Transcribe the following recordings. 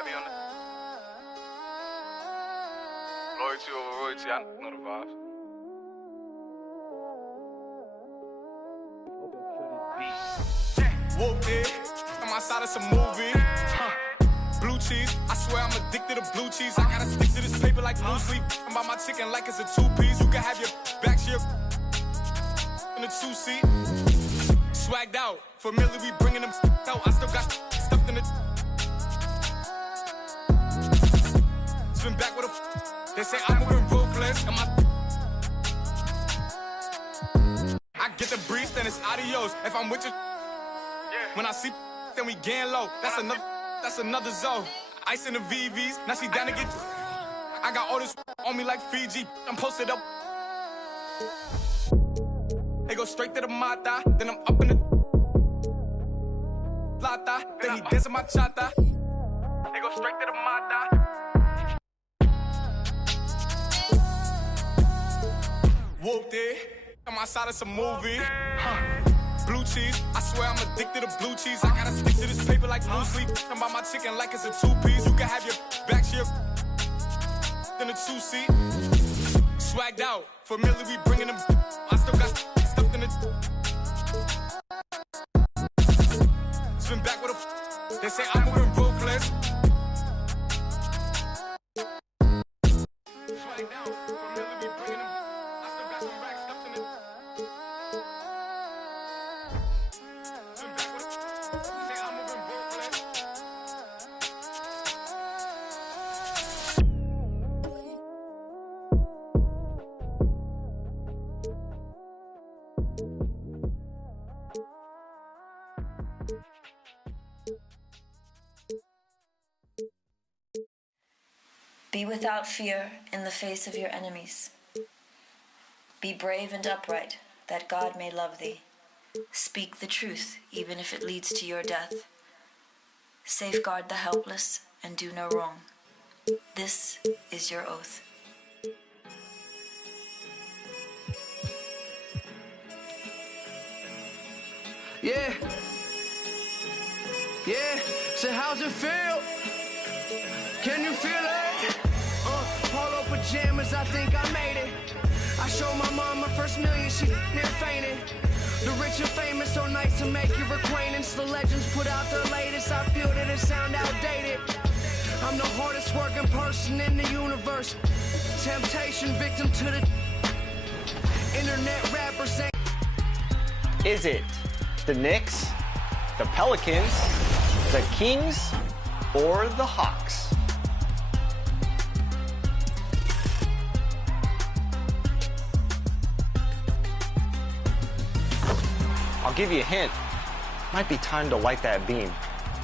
Heavy on it. Loyalty over royalty, I know the vibes. Whooped it, on my side of some movie. Blue cheese, I swear I'm addicted to blue cheese. I gotta stick to this paper like blue sleep. I'm about my chicken like it's a two-piece. You can have your back to your in a two-seat. Swagged out, familiar, we bringing them out. I still got stuffed in the. Swim back with a. They say I'm moving ruthless. I get the breeze, then it's adios. If I'm with you, when I see, then we gang low. That's another zone. Ice in the VVs, now she down to get. I got all this on me like Fiji. I'm posted up. They go straight to the mata, then I'm up in the plata. Then he dancing my chata. They go straight to the mata. Whooped it, on my side of some movie. Blue cheese, I swear I'm addicted to blue cheese. I gotta stick to this paper like blue sleep. I'm about my chicken like it's a two-piece. You can have your back to your in a two-seat. Swagged out, familiar, we bringing them. I still got stuffed in the. Swim back with a. They say I'm moving ruthless. Swagged out, familiar, we bringing them. I still got some racks stuffed in the. Be without fear in the face of your enemies. Be brave and upright, that God may love thee. Speak the truth, even if it leads to your death. Safeguard the helpless and do no wrong. This is your oath. Yeah. So how's it feel? Can you feel it? Polo pajamas, I think I made it. I showed my mom my first million, she near fainted. The rich and famous, so nice to make your acquaintance. The legends put out their latest, I feel that it sound outdated. I'm the hardest working person in the universe. Temptation victim to the internet rapper saying. Is it the Knicks, the Pelicans, the Kings, or the Hawks? I'll give you a hint. Might be time to light that beam.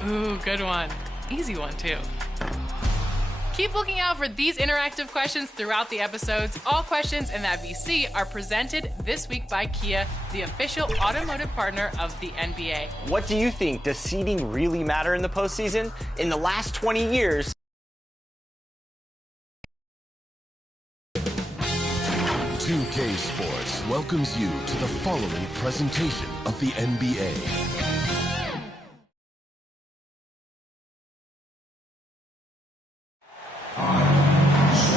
Ooh, good one. Easy one, too. Keep looking out for these interactive questions throughout the episodes. All questions in that VC are presented this week by Kia, the official automotive partner of the NBA. What do you think? Does seeding really matter in the postseason? In the last 20 years, 2K Sports welcomes you to the following presentation of the NBA.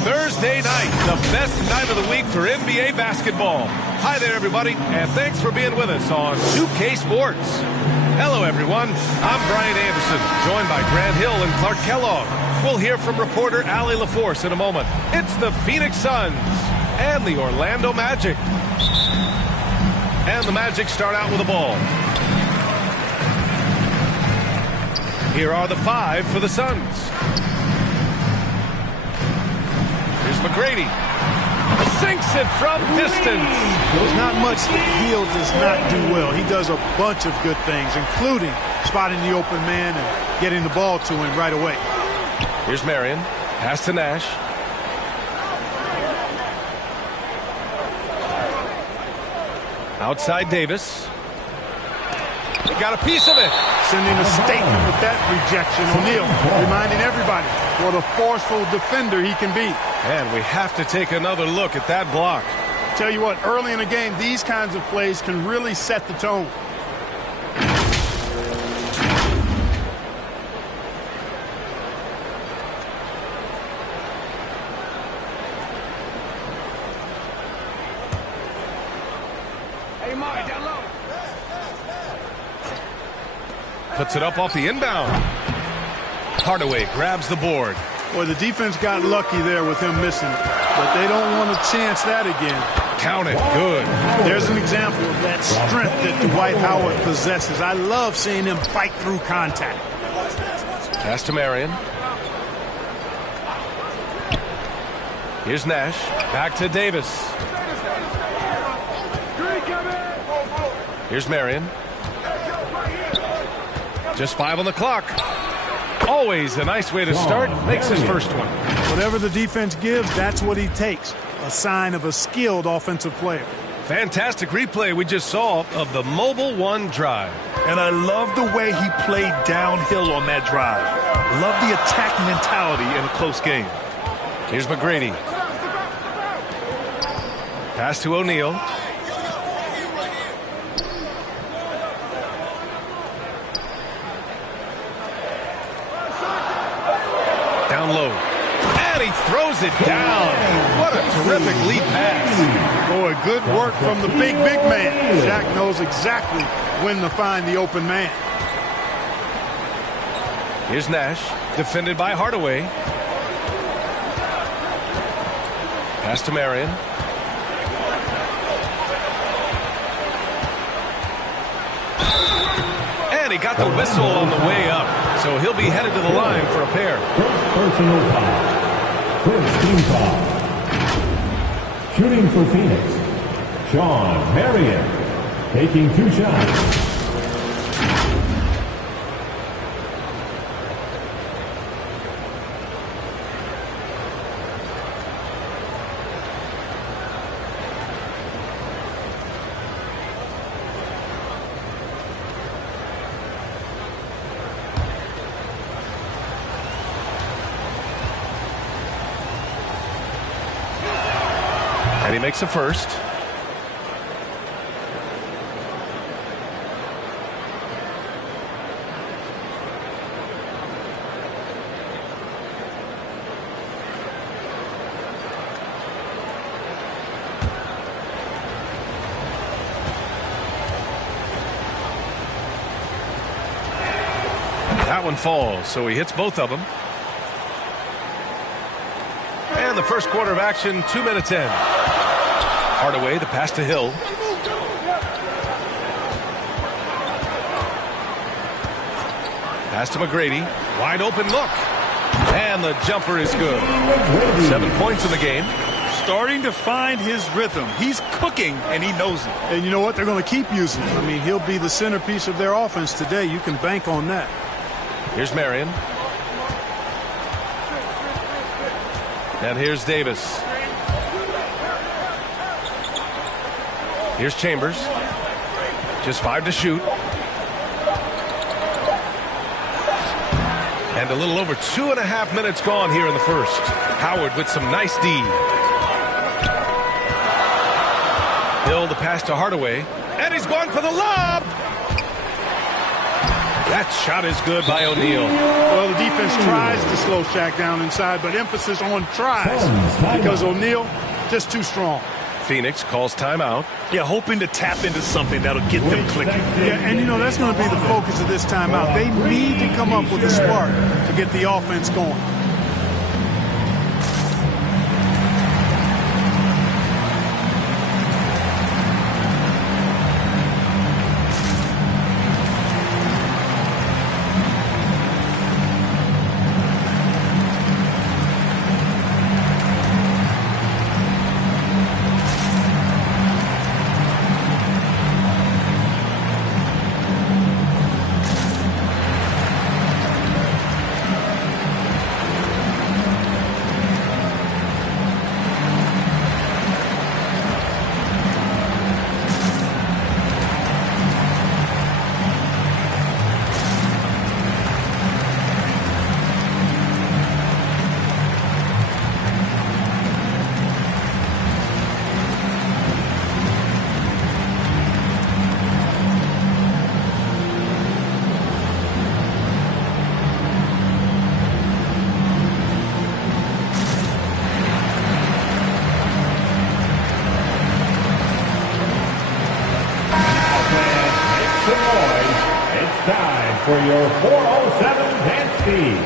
Thursday night, the best night of the week for NBA basketball. Hi there, everybody, and thanks for being with us on 2K Sports. Hello, everyone. I'm Brian Anderson, joined by Grant Hill and Clark Kellogg. We'll hear from reporter Allie LaForce in a moment. It's the Phoenix Suns and the Orlando Magic. And the Magic start out with a ball. Here are the five for the Suns. Here's McGrady. Sinks it from distance. There's not much that Hill does not do well. He does a bunch of good things, including spotting the open man and getting the ball to him right away. Here's Marion. Pass to Nash. Outside Davis. He got a piece of it. Sending a statement with that rejection. O'Neal reminding everybody what a forceful defender he can be. And we have to take another look at that block. Tell you what, early in the game, these kinds of plays can really set the tone. Puts it up off the inbound. Hardaway grabs the board. Well, the defense got lucky there with him missing it, but they don't want to chance that again. Count it. Good. There's an example of that strength that Dwight Howard possesses. I love seeing him fight through contact. Pass to Marion. Here's Nash. Back to Davis. Here's Marion. Just 5 on the clock. Always a nice way to start. Makes his first one. Whatever the defense gives, that's what he takes. A sign of a skilled offensive player. Fantastic replay we just saw of the Mobile One drive. And I love the way he played downhill on that drive. Love the attack mentality in a close game. Here's McGrady. Pass to O'Neal. Down low. And he throws it down. What a terrific lead pass. Boy, good work from the big man. Shaq knows exactly when to find the open man. Here's Nash, defended by Hardaway. Pass to Marion. And he got the whistle on the way up. So he'll be headed to the line for a pair. Personal foul. First team foul. Shooting for Phoenix, Sean Marion, taking 2 shots. And he makes a first. That one falls, so he hits both of them. And the first quarter of action, 2 minutes in. Hardaway, the pass to Hill. Pass to McGrady. Wide open look. And the jumper is good. 7 points in the game. Starting to find his rhythm. He's cooking, and he knows it. And you know what? They're going to keep using him. I mean, he'll be the centerpiece of their offense today. You can bank on that. Here's Marion. And here's Davis. Here's Chambers. Just 5 to shoot. And a little over 2.5 minutes gone here in the first. Howard with some nice D. Hill the pass to Hardaway. And he's going for the lob. That shot is good by O'Neal. Well, the defense tries to slow Shaq down inside, but emphasis on tries because O'Neal just too strong. Phoenix calls timeout. Yeah, hoping to tap into something that'll get them clicking. Yeah, and you know, that's going to be the focus of this timeout. They need to come up with a spark to get the offense going. for your 407 dance speed.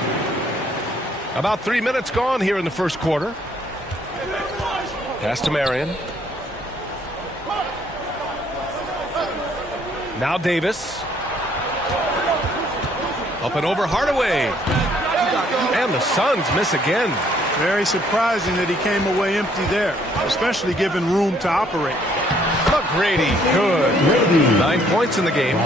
About 3 minutes gone here in the first quarter. Pass to Marion. Now Davis. Up and over Hardaway. And the Suns miss again. Very surprising that he came away empty there, especially given room to operate. McGrady, good. 9 points in the game.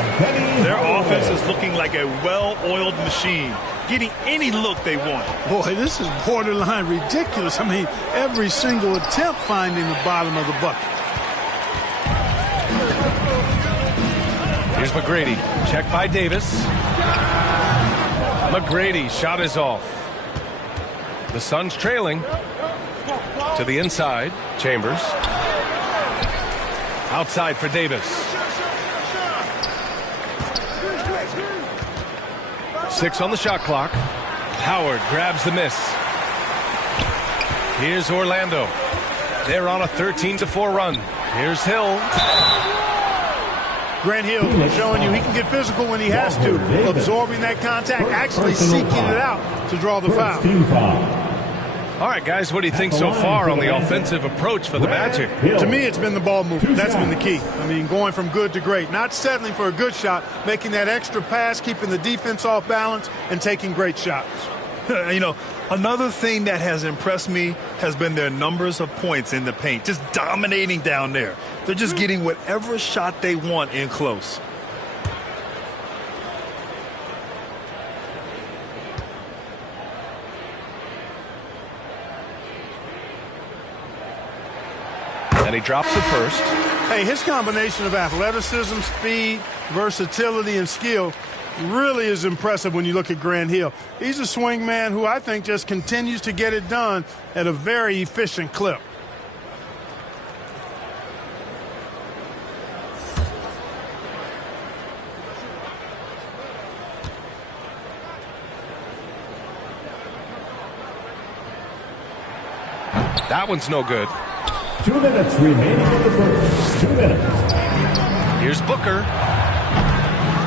Their offense is looking like a well-oiled machine, getting any look they want. Boy, this is borderline ridiculous. I mean, every single attempt finding the bottom of the bucket. Here's McGrady. Check by Davis. McGrady, shot is off. The Suns trailing. To the inside. Chambers. Outside for Davis. 6 on the shot clock. Howard grabs the miss. Here's Orlando. They're on a 13-4 run. Here's Hill. Grant Hill showing you he can get physical when he has to, absorbing that contact, actually seeking it out to draw the foul. All right, guys, what do you think so far on the offensive approach for the Magic? To me, it's been the ball movement. That's been the key. I mean, going from good to great, not settling for a good shot, making that extra pass, keeping the defense off balance, and taking great shots. You know, another thing that has impressed me has been their numbers of points in the paint, just dominating down there. They're just getting whatever shot they want in close. And he drops it first. Hey, his combination of athleticism, speed, versatility, and skill really is impressive when you look at Grant Hill. He's a swing man who I think just continues to get it done at a very efficient clip. That one's no good. 2 minutes remaining in the first. 2 minutes. Here's Booker.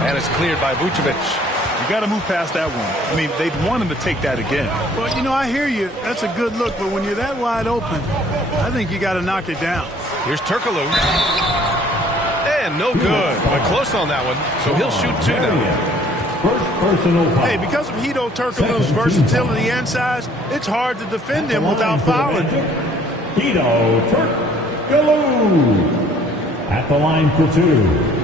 And it's cleared by Vucevic. You got to move past that one. I mean, they'd want him to take that again. Well, you know, I hear you. That's a good look, but when you're that wide open, I think you got to knock it down. Here's Turkoglu. And no good. But close on that one, so he'll shoot 2 now. First personal foul. Hey, because of Hedo Turkoglu's versatility and size, it's hard to defend him without fouling. Hedo Turkoglu at the line for 2.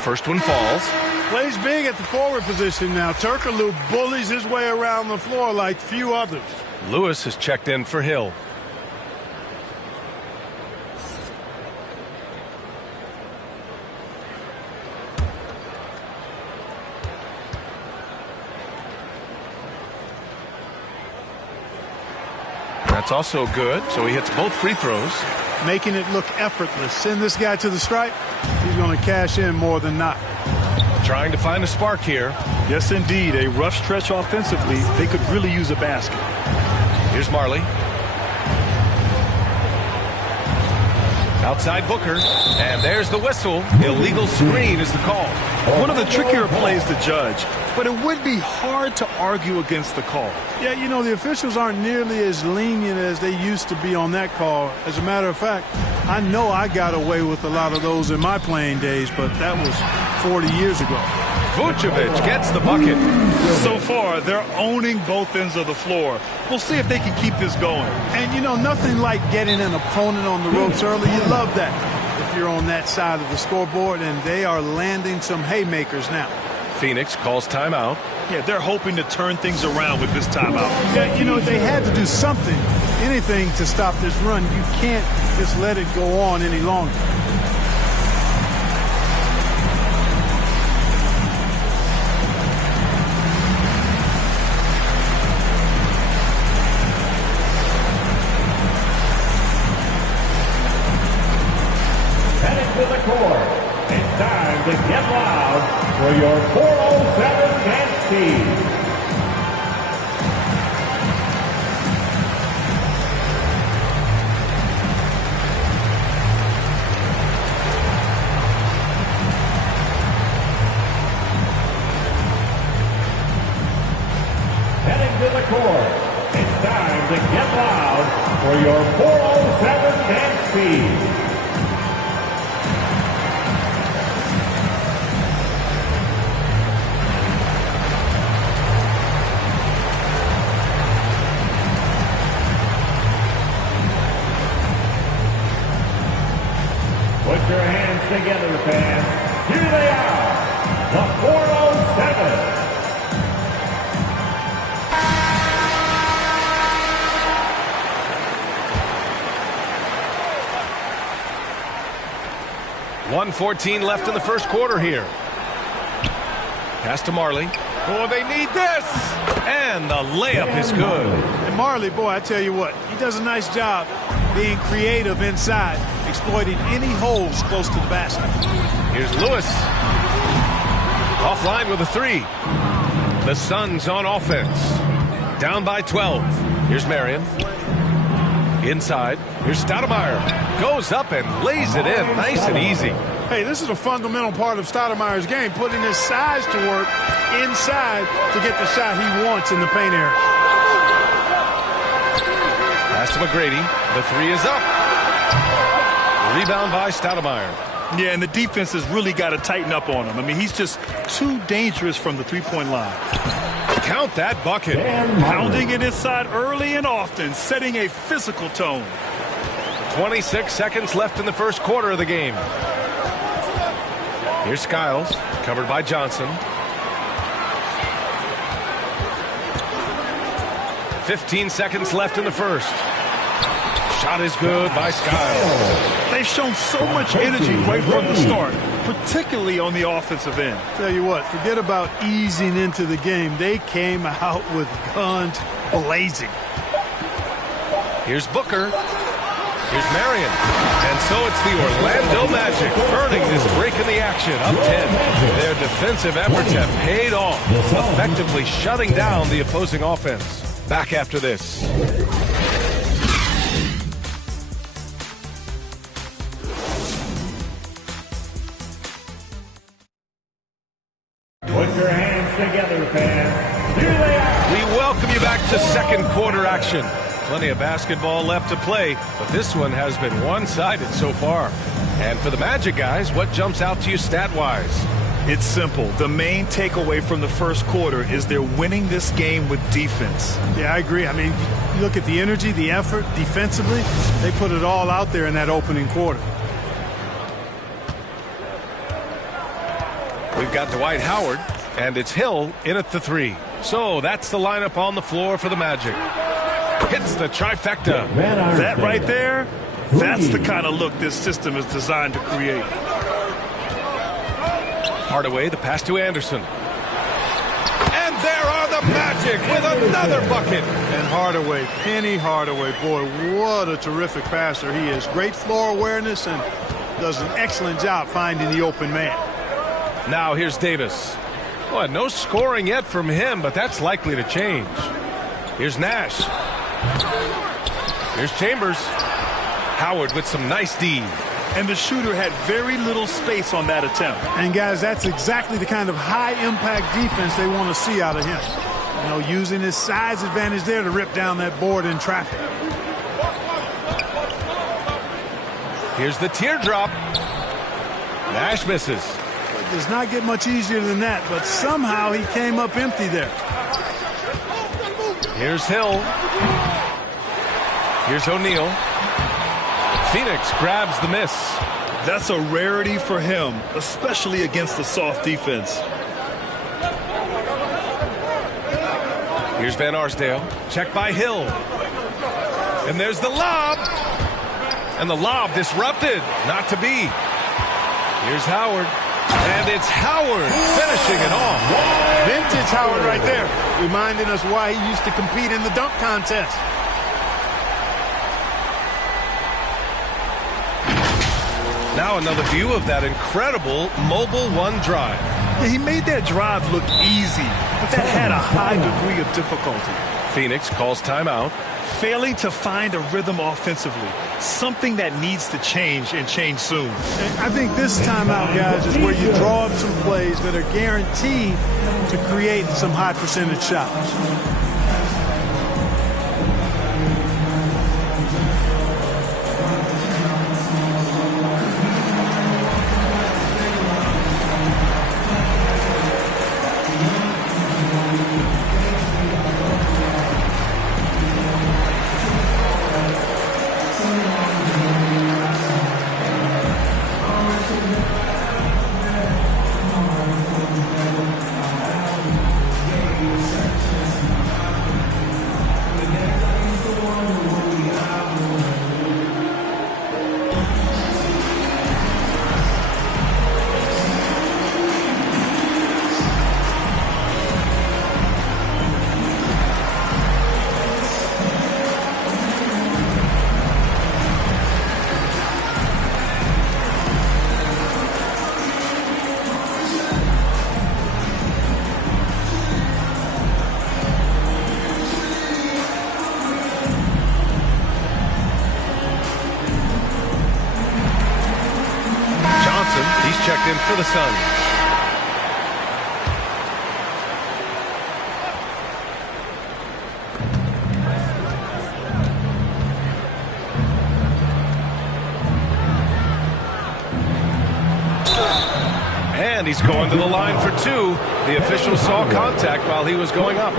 First one falls. Plays big at the forward position now. Turkoglu bullies his way around the floor like few others. Lewis has checked in for Hill. That's also good, so he hits both free throws. Making it look effortless. Send this guy to the stripe. He's going to cash in more than not. Trying to find a spark here. Yes, indeed. A rough stretch offensively. They could really use a basket. Here's Marley. Outside Booker. And there's the whistle. Illegal screen is the call. One of the trickier plays to judge, but it would be hard to argue against the call. Yeah, you know, the officials aren't nearly as lenient as they used to be on that call. As a matter of fact, I know I got away with a lot of those in my playing days, but that was 40 years ago. Vucevic gets the bucket. So far, they're owning both ends of the floor. We'll see if they can keep this going. And, you know, nothing like getting an opponent on the ropes early. You love that if you're on that side of the scoreboard, and they are landing some haymakers now. Phoenix calls timeout. Yeah, they're hoping to turn things around with this timeout. Yeah, you know, they had to do something, anything to stop this run. You can't just let it go on any longer. Heading to the court. It's time to get loud for your 407 to the court. It's time to get loud for your 407 dance speed. Put your hands together, fans. Here they are, the 407. .114 left in the first quarter here. Pass to Marley. Oh, they need this! And the layup is good. And Marley, boy, I tell you what, he does a nice job being creative inside, exploiting any holes close to the basket. Here's Lewis. Offline with a three. The Suns on offense. Down by 12. Here's Marion. Inside. Here's Stoudemire. Goes up and lays it in nice and easy. Hey, this is a fundamental part of Stoudemire's game, putting his size to work inside to get the shot he wants in the paint area. Pass to McGrady. The three is up. Rebound by Stoudemire. Yeah, and the defense has really got to tighten up on him. I mean, he's just too dangerous from the three-point line. Count that bucket. Pounding it inside early and often, setting a physical tone. 26 seconds left in the first quarter of the game. Here's Skiles, covered by Johnson. 15 seconds left in the first. Shot is good by Skiles. They've shown so much energy right from the start, particularly on the offensive end. Tell you what, forget about easing into the game. They came out with guns blazing. Here's Booker. Here's Marion. And so it's the Orlando Magic earning this break in the action, up 10. Their defensive efforts have paid off, effectively shutting down the opposing offense. Back after this. Put your hands together, fans. Here they are. We welcome you back to second quarter action. Plenty of basketball left to play, but this one has been one-sided so far. And for the Magic guys, what jumps out to you stat-wise? It's simple. The main takeaway from the first quarter is they're winning this game with defense. Yeah, I agree. I mean, you look at the energy, the effort, defensively, they put it all out there in that opening quarter. We've got Dwight Howard, and it's Hill in at the three. So that's the lineup on the floor for the Magic. Hits the trifecta. That right there, that's the kind of look this system is designed to create. Hardaway, the pass to Anderson. And there are the Magic with another bucket. And Hardaway, Penny Hardaway, boy, what a terrific passer he is. Great floor awareness and does an excellent job finding the open man. Now here's Davis. Boy, no scoring yet from him, but that's likely to change. Here's Nash. Here's Chambers. Howard with some nice D. And the shooter had very little space on that attempt. And guys, that's exactly the kind of high-impact defense they want to see out of him. You know, using his size advantage there to rip down that board in traffic. Here's the teardrop. Nash misses. It does not get much easier than that, but somehow he came up empty there. Here's Hill. Here's O'Neal. Phoenix grabs the miss. That's a rarity for him, especially against the soft defense. Here's Van Arsdale. Check by Hill. And there's the lob. And the lob disrupted. Not to be. Here's Howard. And it's Howard finishing it off. Vintage Howard right there, reminding us why he used to compete in the dunk contest. Now another view of that incredible mobile one drive. Yeah, he made that drive look easy, but that had a high degree of difficulty. Phoenix calls timeout. Failing to find a rhythm offensively, something that needs to change and change soon. And I think this timeout, guys, is where you draw up some plays that are guaranteed to create some high percentage shots. He's checked in for the Suns. And he's going to the line for two. The official saw contact while he was going up.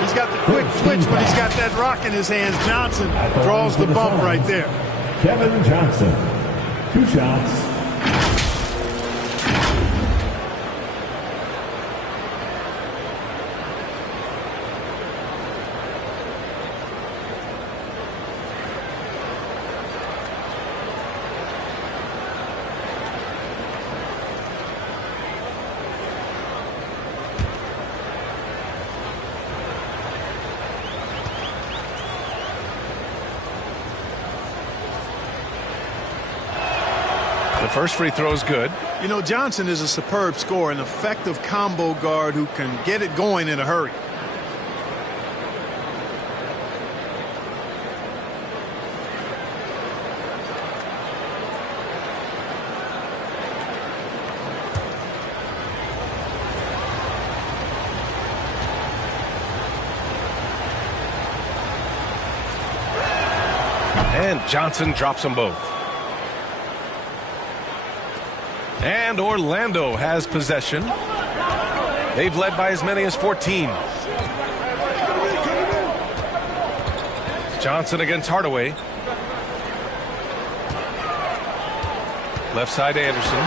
He's got the quick switch, but he's got that rock in his hands. Johnson draws the bump right there. Kevin Johnson, 2 shots. The first free throw is good. You know, Johnson is a superb scorer, an effective combo guard who can get it going in a hurry. And Johnson drops them both. And Orlando has possession. They've led by as many as 14. Johnson against Hardaway. Left side Anderson.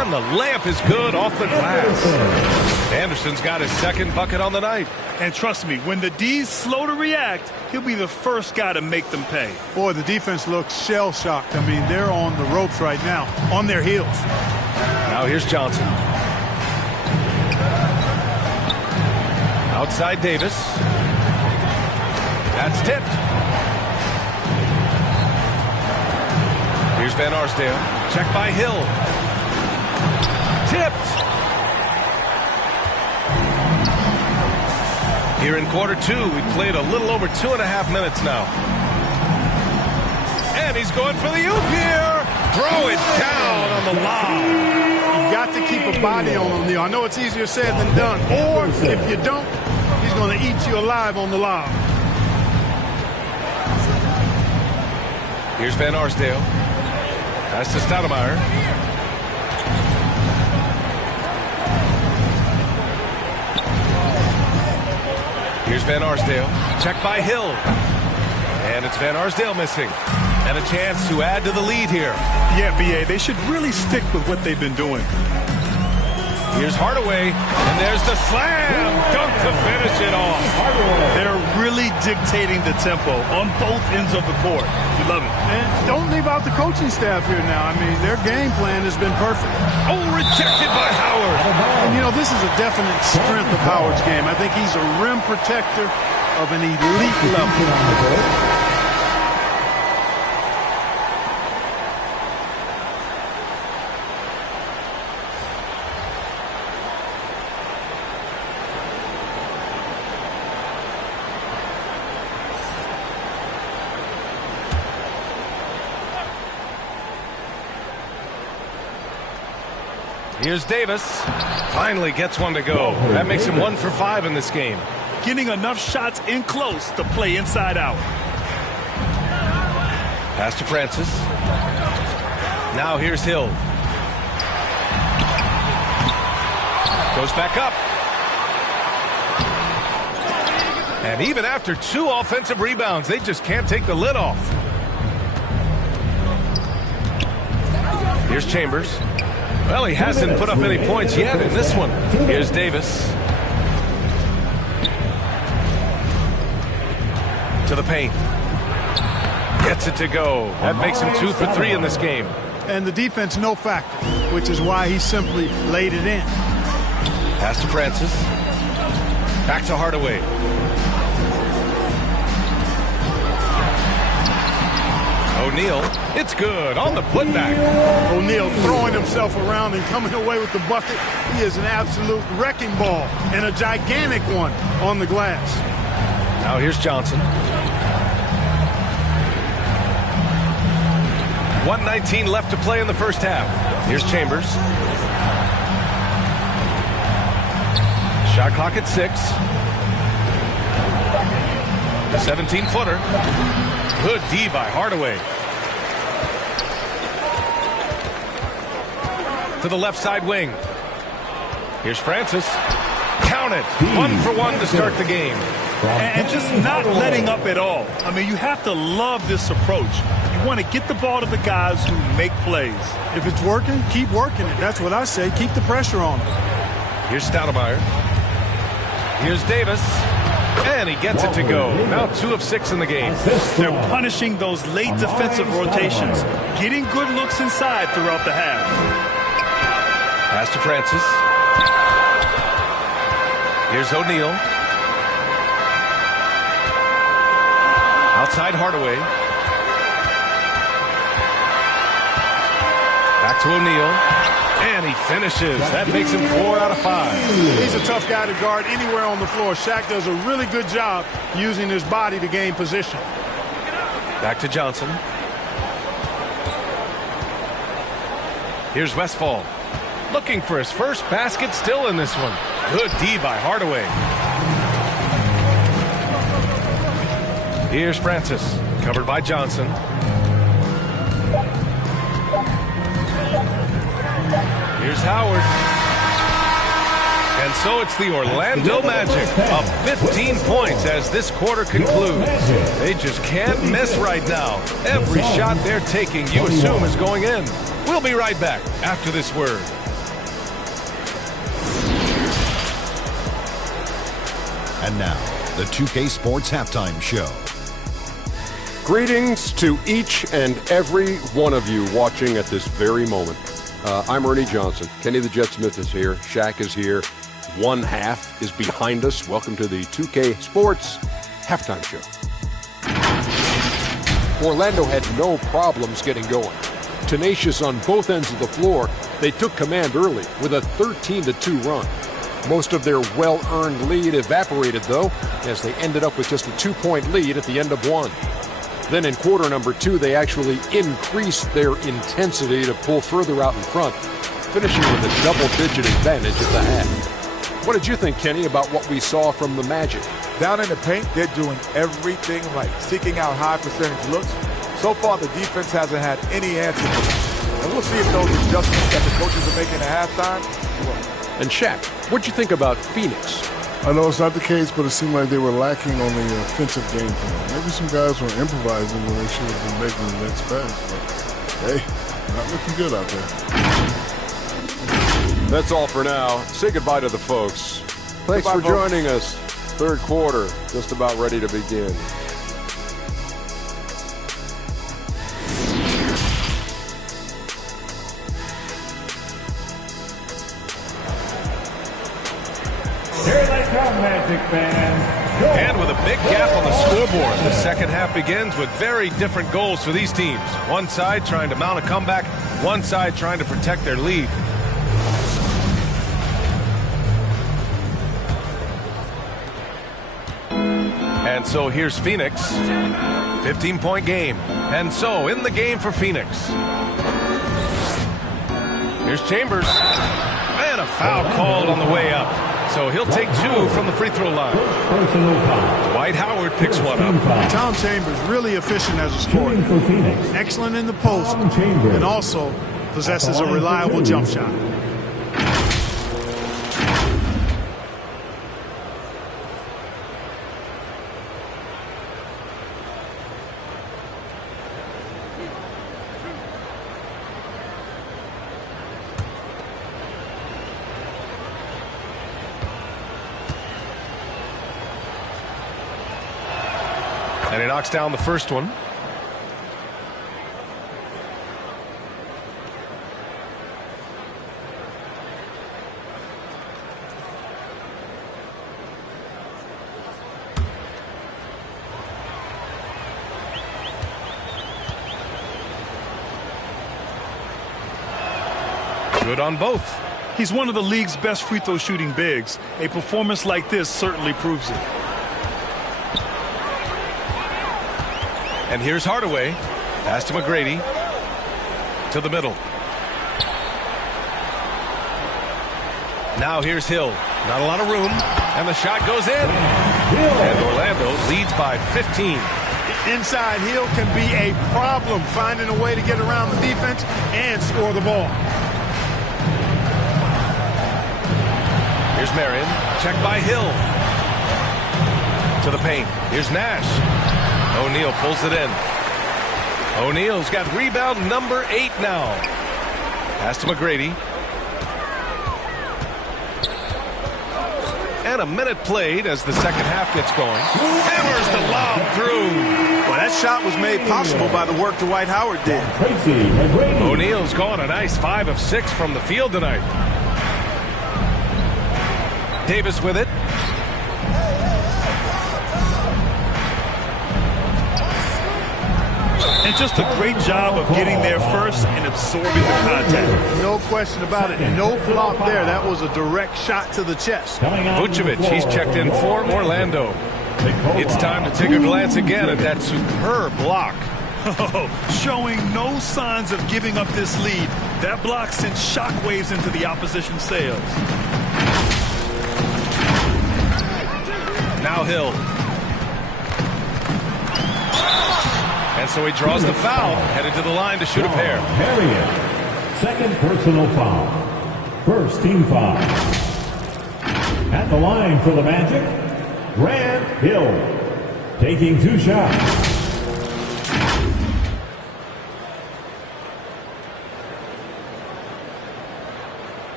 And the layup is good off the glass. Anderson's got his second bucket on the night. And trust me, when the D's slow to react, he'll be the first guy to make them pay. Boy, the defense looks shell-shocked. I mean, they're on the ropes right now, on their heels. Now here's Johnson. Outside Davis. That's tipped. Here's Van Arsdale. Check by Hill. Tipped. Here in quarter two, we've played a little over 2.5 minutes now. And he's going for the oop here. Throw it down on the lob. You've got to keep a body on him, Neil. I know it's easier said than done. Or if you don't, he's going to eat you alive on the lob. Here's Van Arsdale. Pass to Stoudemire. Here's Van Arsdale. Check by Hill. And it's Van Arsdale missing. And a chance to add to the lead here. Yeah, B.A., they should really stick with what they've been doing. Here's Hardaway. And there's the slam dunk to finish it off. They're really dictating the tempo on both ends of the court. We love it. And don't leave out the coaching staff here now. I mean, their game plan has been perfect. Oh, rejected by Howard. And, you know, this is a definite strength of Howard's game. I think he's a rim protector of an elite level. Here's Davis. Finally gets one to go. That makes him 1 for 5 in this game. Getting enough shots in close to play inside out. Pass to Francis. Now here's Hill. Goes back up. And even after 2 offensive rebounds, they just can't take the lid off. Here's Chambers. Well, he hasn't put up any points yet in this one. Here's Davis. To the paint. Gets it to go. That makes him 2 for 3 in this game. And the defense no factor, which is why he simply laid it in. Pass to Francis. Back to Hardaway. O'Neal. It's good on the putback. O'Neal throwing himself around and coming away with the bucket. He is an absolute wrecking ball and a gigantic one on the glass. Now here's Johnson. 1:19 left to play in the first half. Here's Chambers. Shot clock at 6. The 17-footer. Good D by Hardaway. To the left side wing. Here's Francis. Count it. 1 for 1 to start the game. And just not letting up at all. I mean, you have to love this approach. You want to get the ball to the guys who make plays. If it's working, keep working it. That's what I say. Keep the pressure on them. Here's Stoudemire. Here's Davis. And he gets it to go. Now 2 of 6 in the game. They're punishing those late defensive rotations. Getting good looks inside throughout the half. Pass to Francis. Here's O'Neal. Outside Hardaway. Back to O'Neal. And he finishes. That makes him 4 out of 5. He's a tough guy to guard anywhere on the floor. Shaq does a really good job using his body to gain position. Back to Johnson. Here's Westphal. Looking for his first basket still in this one. Good D by Hardaway. Here's Francis. Covered by Johnson. Here's Howard. And so it's the Orlando Magic of 15 points as this quarter concludes. They just can't miss right now. Every shot they're taking, you assume, is going in. We'll be right back after this word. And now, the 2K Sports Halftime Show. Greetings to each and every one of you watching at this very moment. I'm Ernie Johnson. Kenny the Jet Smith is here. Shaq is here. One half is behind us. Welcome to the 2K Sports Halftime Show. Orlando had no problems getting going. Tenacious on both ends of the floor, they took command early with a 13-2 run. Most of their well-earned lead evaporated, though, as they ended up with just a 2-point lead at the end of one. Then in quarter number 2, they actually increased their intensity to pull further out in front, finishing with a double-digit advantage at the half. What did you think, Kenny, about what we saw from the Magic? Down in the paint, they're doing everything right, seeking out high percentage looks. So far, the defense hasn't had any answer for them. And we'll see if those adjustments that the coaches are making at halftime work. And Shaq, what'd you think about Phoenix? I know it's not the case, but it seemed like they were lacking on the offensive game plan. Maybe some guys were improvising when they should have been making the next pass. But, hey, not looking good out there. That's all for now. Say goodbye to the folks. Thanks for joining us. Third quarter, just about ready to begin. Here they come, Magic fans. And with a big gap on the scoreboard, the second half begins with very different goals for these teams. One side trying to mount a comeback, one side trying to protect their lead. And so here's Phoenix. 15-point game. And so in the game for Phoenix. Here's Chambers. And a foul called on the way up. So he'll take 2 from the free throw line. Dwight Howard picks one up. Tom Chambers really efficient as a scorer. Excellent in the post and also possesses a reliable jump shot. And he knocks down the first one. Good on both. He's one of the league's best free throw shooting bigs. A performance like this certainly proves it. And here's Hardaway. Pass to McGrady. To the middle. Now here's Hill. Not a lot of room. And the shot goes in. And Orlando leads by 15. Inside, Hill can be a problem finding a way to get around the defense and score the ball. Here's Marion. Check by Hill. To the paint. Here's Nash. O'Neal pulls it in. O'Neal's got rebound number 8 now. Pass to McGrady. And a minute played as the second half gets going. Hammers the lob through. Well, that shot was made possible by the work Dwight Howard did. O'Neal's gone a nice 5 of 6 from the field tonight. Davis with it. And just a great job of getting there first and absorbing the contact. No question about it. No flop there. That was a direct shot to the chest. Vucevic, he's checked in for Orlando. It's time to take a glance again at that superb block. Showing no signs of giving up this lead. That block sent shockwaves into the opposition sails. Now Hill. And so he draws the foul, headed to the line to shoot a pair. Marion, second personal foul. First team foul. At the line for the Magic, Grant Hill, taking 2 shots.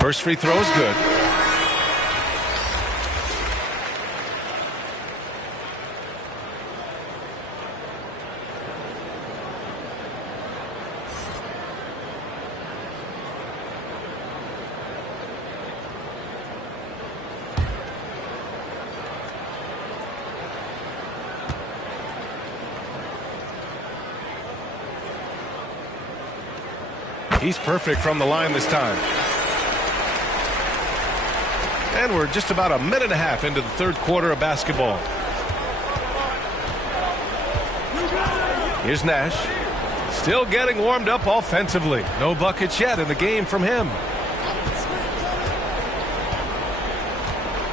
First free throw is good. He's perfect from the line this time. And we're just about a minute and a half into the third quarter of basketball. Here's Nash. Still getting warmed up offensively. No buckets yet in the game from him.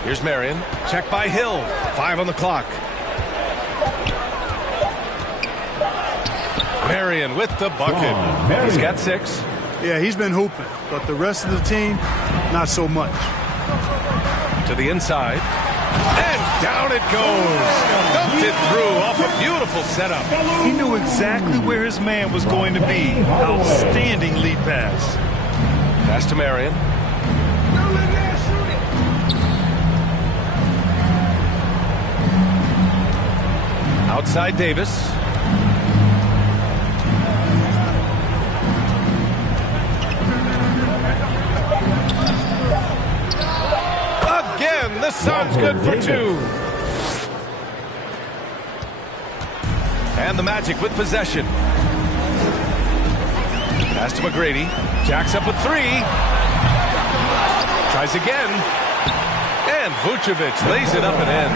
Here's Marion. Check by Hill. 5 on the clock. Marion with the bucket. He's got 6. Yeah, he's been hooping, but the rest of the team, not so much. To the inside. And down it goes. Dumped it through off a beautiful setup. He knew exactly where his man was going to be. Outstanding lead pass. Pass to Marion. Outside Davis. This sounds good for 2. And the Magic with possession. Pass to McGrady. Jacks up with 3. Tries again. And Vucevic lays it up and in.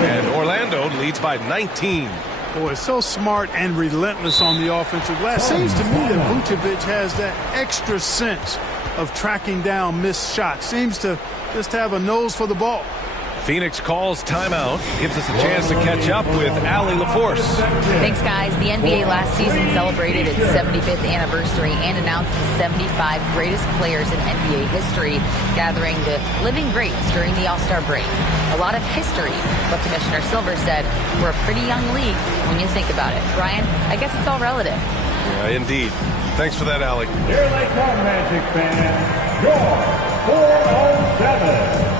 And Orlando leads by 19. Boy, so smart and relentless on the offensive glass. Seems to me that Vucevic has that extra sense of tracking down missed shots. Seems to just have a nose for the ball. Phoenix calls timeout. Gives us a chance to catch up with Allie LaForce. Thanks, guys. The NBA last season celebrated its 75th anniversary and announced the 75 greatest players in NBA history, gathering the living greats during the All-Star break. A lot of history, but Commissioner Silver said we're a pretty young league when you think about it. Brian, I guess it's all relative. Yeah, indeed. Thanks for that, Allie. Here they come, Magic fans. Your 407.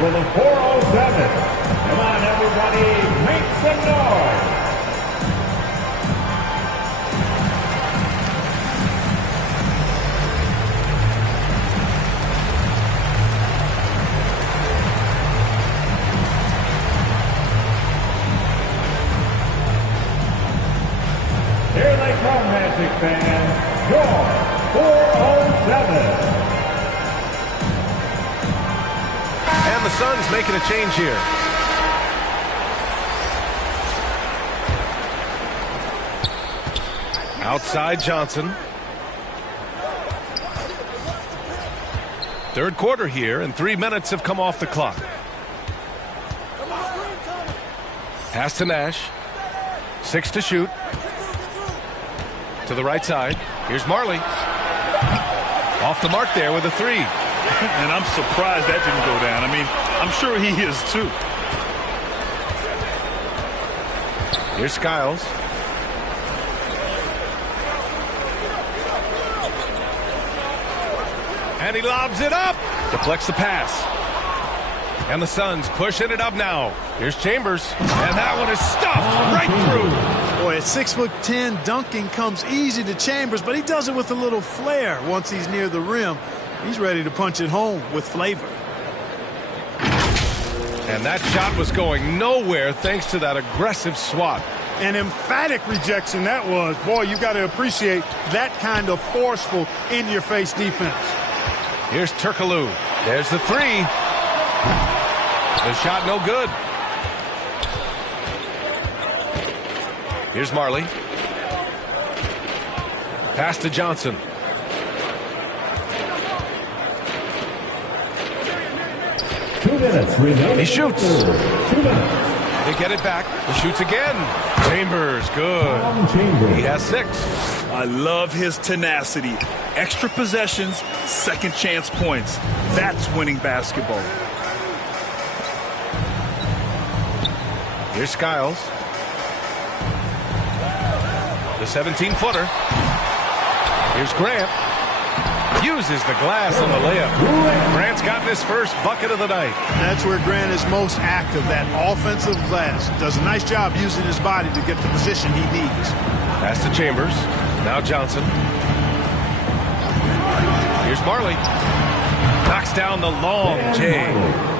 For the 407. Come on, everybody, make some noise. Here they come, Magic fans. Your 407. And the Suns making a change here. Outside Johnson. Third quarter here, and 3 minutes have come off the clock. Pass to Nash. 6 to shoot. To the right side. Here's Marley. Off the mark there with a 3. And I'm surprised that didn't go down. I mean, I'm sure he is too. Here's Skiles. And he lobs it up. Deflects the pass. And the Suns pushing it up now. Here's Chambers. And that one is stuffed right through. Boy, at 6'10", dunking comes easy to Chambers, but he does it with a little flair once he's near the rim. He's ready to punch it home with flavor. And that shot was going nowhere thanks to that aggressive swat. An emphatic rejection that was. Boy, you got to appreciate that kind of forceful, in-your-face defense. Here's Turkoglu. There's the 3. The shot no good. Here's Marley. Pass to Johnson. He shoots. They get it back. He shoots again. Chambers, good. He has 6. I love his tenacity. Extra possessions, second chance points. That's winning basketball. Here's Skiles. The 17-footer. Here's Grant. Uses the glass on the layup. Grant's gotten his first bucket of the night. That's where Grant is most active, that offensive glass. Does a nice job using his body to get the position he needs. Pass to Chambers. Now Johnson. Here's Marley. Knocks down the long J.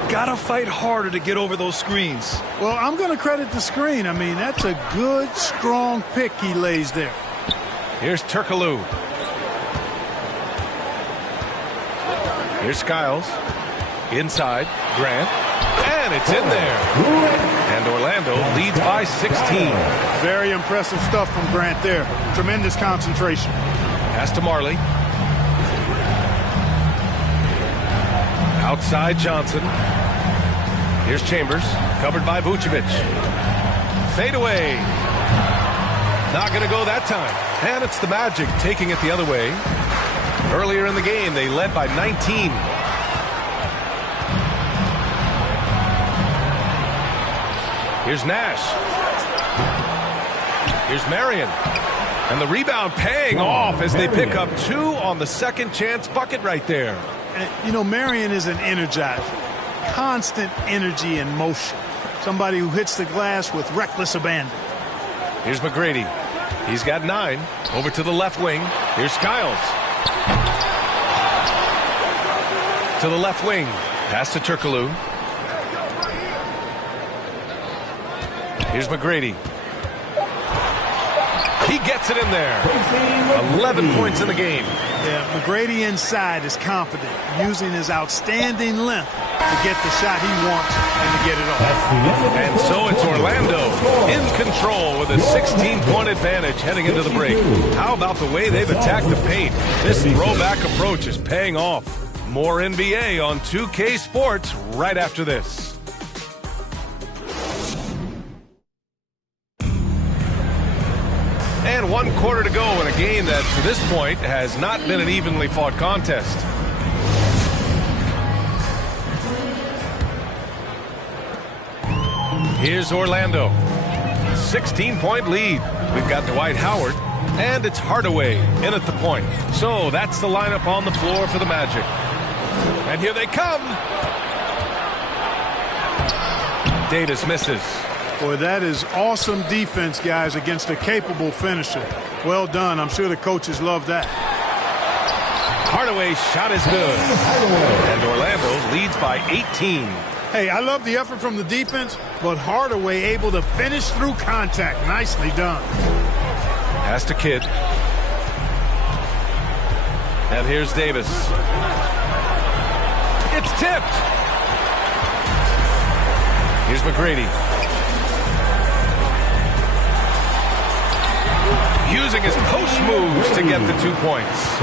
Gotta fight harder to get over those screens. Well, I'm going to credit the screen. I mean, that's a good, strong pick he lays there. Here's Turkoglu. Here's Skiles. Inside. Grant. And it's in there. And Orlando leads by 16. Very impressive stuff from Grant there. Tremendous concentration. Pass to Marley. Outside Johnson. Here's Chambers. Covered by Vucevic. Fade away. Not going to go that time. And it's the Magic taking it the other way. Earlier in the game, they led by 19. Here's Nash. Here's Marion. And the rebound paying off as they pick up 2 on the second chance bucket right there. And, you know, Marion is an energizer. Constant energy and motion. Somebody who hits the glass with reckless abandon. Here's McGrady. He's got 9. Over to the left wing. Here's Skiles. To the left wing. Pass to Turkoglu. Here's McGrady. He gets it in there. 11 points in the game. Yeah, McGrady inside is confident, using his outstanding length to get the shot he wants and to get it off. And so it's Orlando in control with a 16-point advantage heading into the break. How about the way they've attacked the paint? This throwback approach is paying off. More NBA on 2K Sports right after this. And 1 quarter to go in a game that, to this point, has not been an evenly fought contest. Here's Orlando. 16-point lead. We've got Dwight Howard, and it's Hardaway in at the point. So that's the lineup on the floor for the Magic. And here they come. Davis misses. Boy, that is awesome defense, guys, against a capable finisher. Well done. I'm sure the coaches love that. Hardaway's shot is good. And Orlando leads by 18. Hey, I love the effort from the defense, but Hardaway able to finish through contact. Nicely done. Pass to Kidd. And here's Davis. It's tipped. Here's McGrady. Using his post moves to get the 2 points.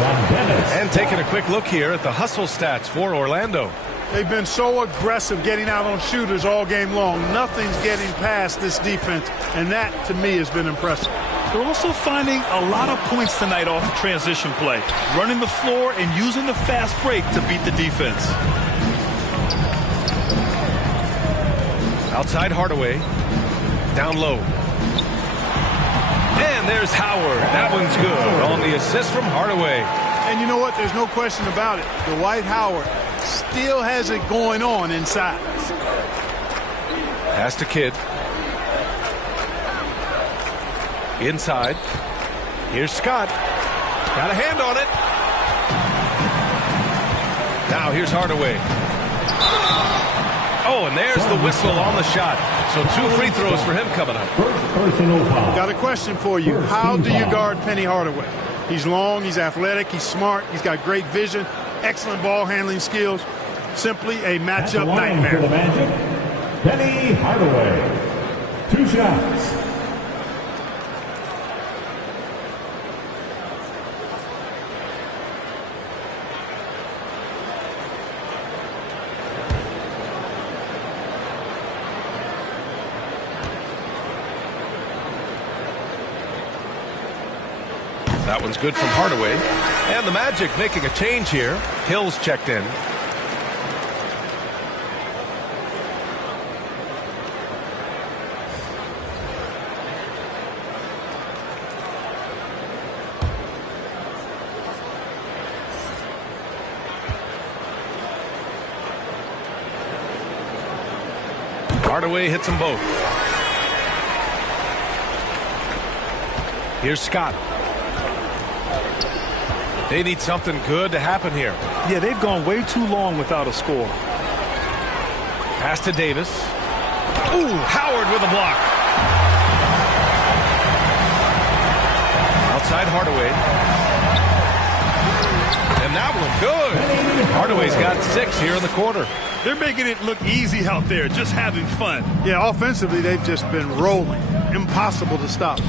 And taking a quick look here at the hustle stats for Orlando. They've been so aggressive getting out on shooters all game long. Nothing's getting past this defense, and that, to me, has been impressive. They're also finding a lot of points tonight off of transition play, running the floor and using the fast break to beat the defense. Outside Hardaway. Down low. And there's Howard. That one's good on the assist from Hardaway. And you know what? There's no question about it. Dwight Howard still has it going on inside. Pass to Kidd. Inside. Here's Scott. Got a hand on it. Now here's Hardaway. Oh, and there's the whistle on the shot. So 2 free throws for him coming up. Got a question for you. How do you guard Penny Hardaway? He's long, he's athletic, he's smart, he's got great vision, excellent ball handling skills. Simply a matchup nightmare. For the Magic, Penny Hardaway. 2 shots. That one's good from Hardaway. And the Magic making a change here. Hill's checked in. Hardaway hits them both. Here's Scott. They need something good to happen here. Yeah, they've gone way too long without a score. Pass to Davis. Ooh, Howard with a block. Outside Hardaway. And that one good. Hardaway's got 6 here in the quarter. They're making it look easy out there, just having fun. Yeah, offensively, they've just been rolling. Impossible to stop.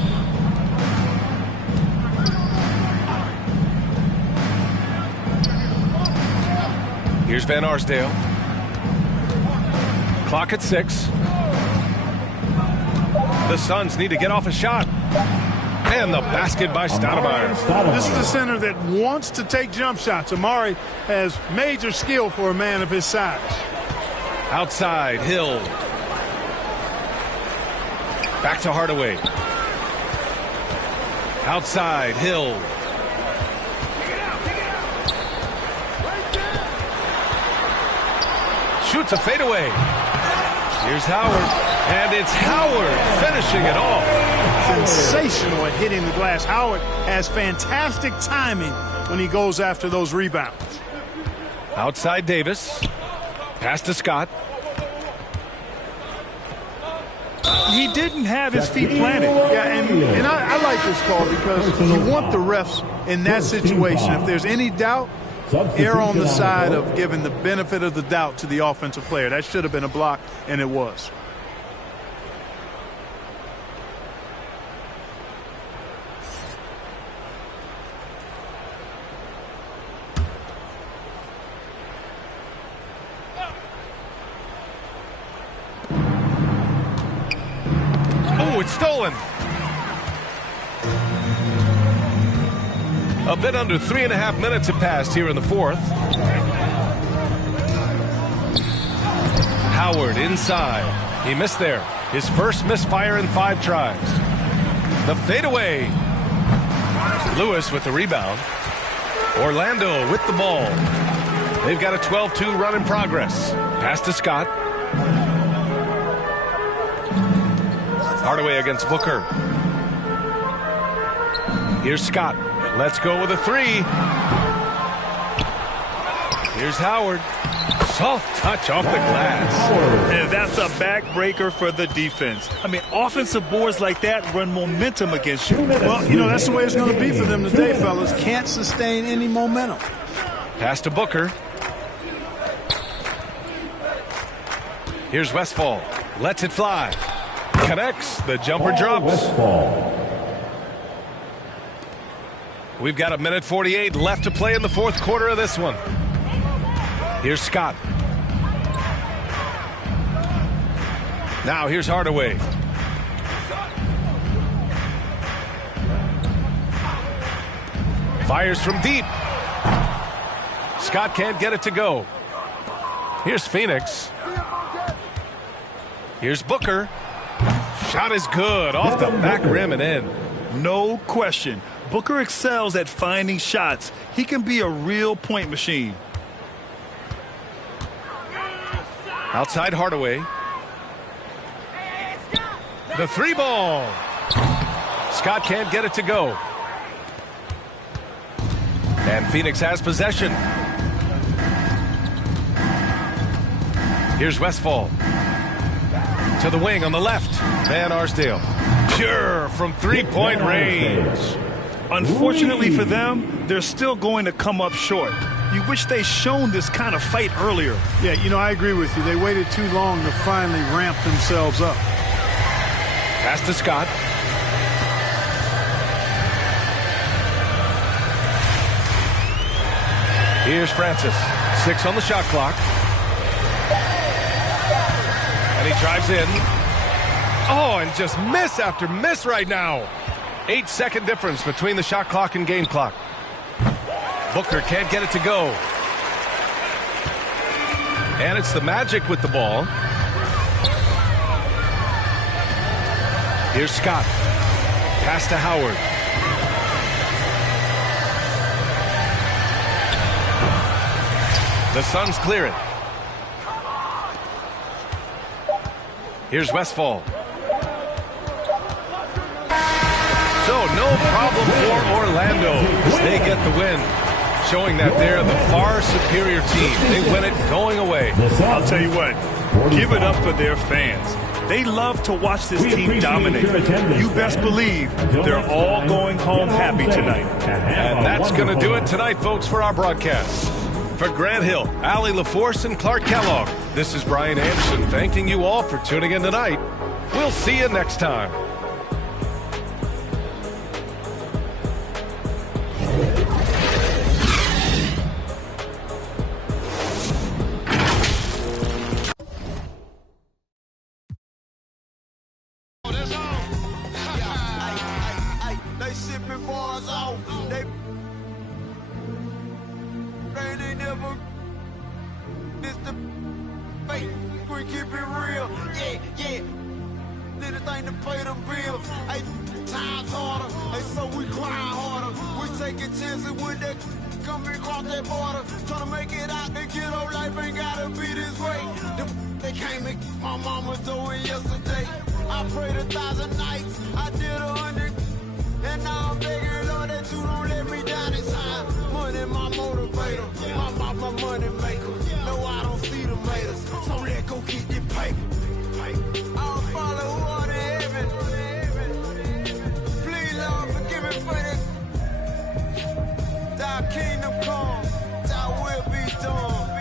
Here's Van Arsdale. Clock at 6. The Suns need to get off a shot. And the basket by Stoudemire. This is a center that wants to take jump shots. Amari has major skill for a man of his size. Outside, Hill. Back to Hardaway. Outside, Hill. Shoots a fadeaway. Here's Howard. And it's Howard finishing it off. Sensational at hitting the glass. Howard has fantastic timing when he goes after those rebounds. Outside Davis. Pass to Scott. He didn't have his feet planted. Yeah, and I like this call because you want the refs in that situation. If there's any doubt, err on the side of giving the benefit of the doubt to the offensive player. That should have been a block, and it was. Oh, it's stolen. A bit under 3.5 minutes have passed here in the fourth. Howard inside. He missed there. His first misfire in 5 tries. The fadeaway. Lewis with the rebound. Orlando with the ball. They've got a 12-2 run in progress. Pass to Scott. Hardaway against Booker. Here's Scott. Let's go with a 3. Here's Howard. Soft touch off the glass. And that's a backbreaker for the defense. I mean, offensive boards like that run momentum against you. Well, you know, that's the way it's going to be for them today, fellas. Can't sustain any momentum. Pass to Booker. Here's Westfall. Lets it fly. Connects. The jumper drops. We've got 1:48 left to play in the fourth quarter of this one. Here's Scott. Now here's Hardaway. Fires from deep. Scott can't get it to go. Here's Phoenix. Here's Booker. Shot is good. Off the back rim and in. No question. Booker excels at finding shots. He can be a real point machine. Outside Hardaway. The 3 ball. Scott can't get it to go. And Phoenix has possession. Here's Westfall. To the wing on the left. Van Arsdale. Pure from 3-point range. Unfortunately for them, they're still going to come up short. You wish they'd shown this kind of fight earlier. Yeah, you know, I agree with you. They waited too long to finally ramp themselves up. Pass to Scott. Here's Francis. 6 on the shot clock. And he drives in. Oh, and just miss after miss right now. 8-second difference between the shot clock and game clock. Booker can't get it to go. And it's the Magic with the ball. Here's Scott. Pass to Howard. The Suns clear it. Here's Westfall. So no problem for Orlando as they get the win, showing that they're the far superior team. They win it going away. I'll tell you what, give it up for their fans. They love to watch this team dominate. You best believe they're all going home happy tonight. And that's going to do it tonight, folks, for our broadcast. For Grant Hill, Allie LaForce, and Clark Kellogg, this is Brian Anderson thanking you all for tuning in tonight. We'll see you next time. I'll follow who are they kingdom come, thy will be done.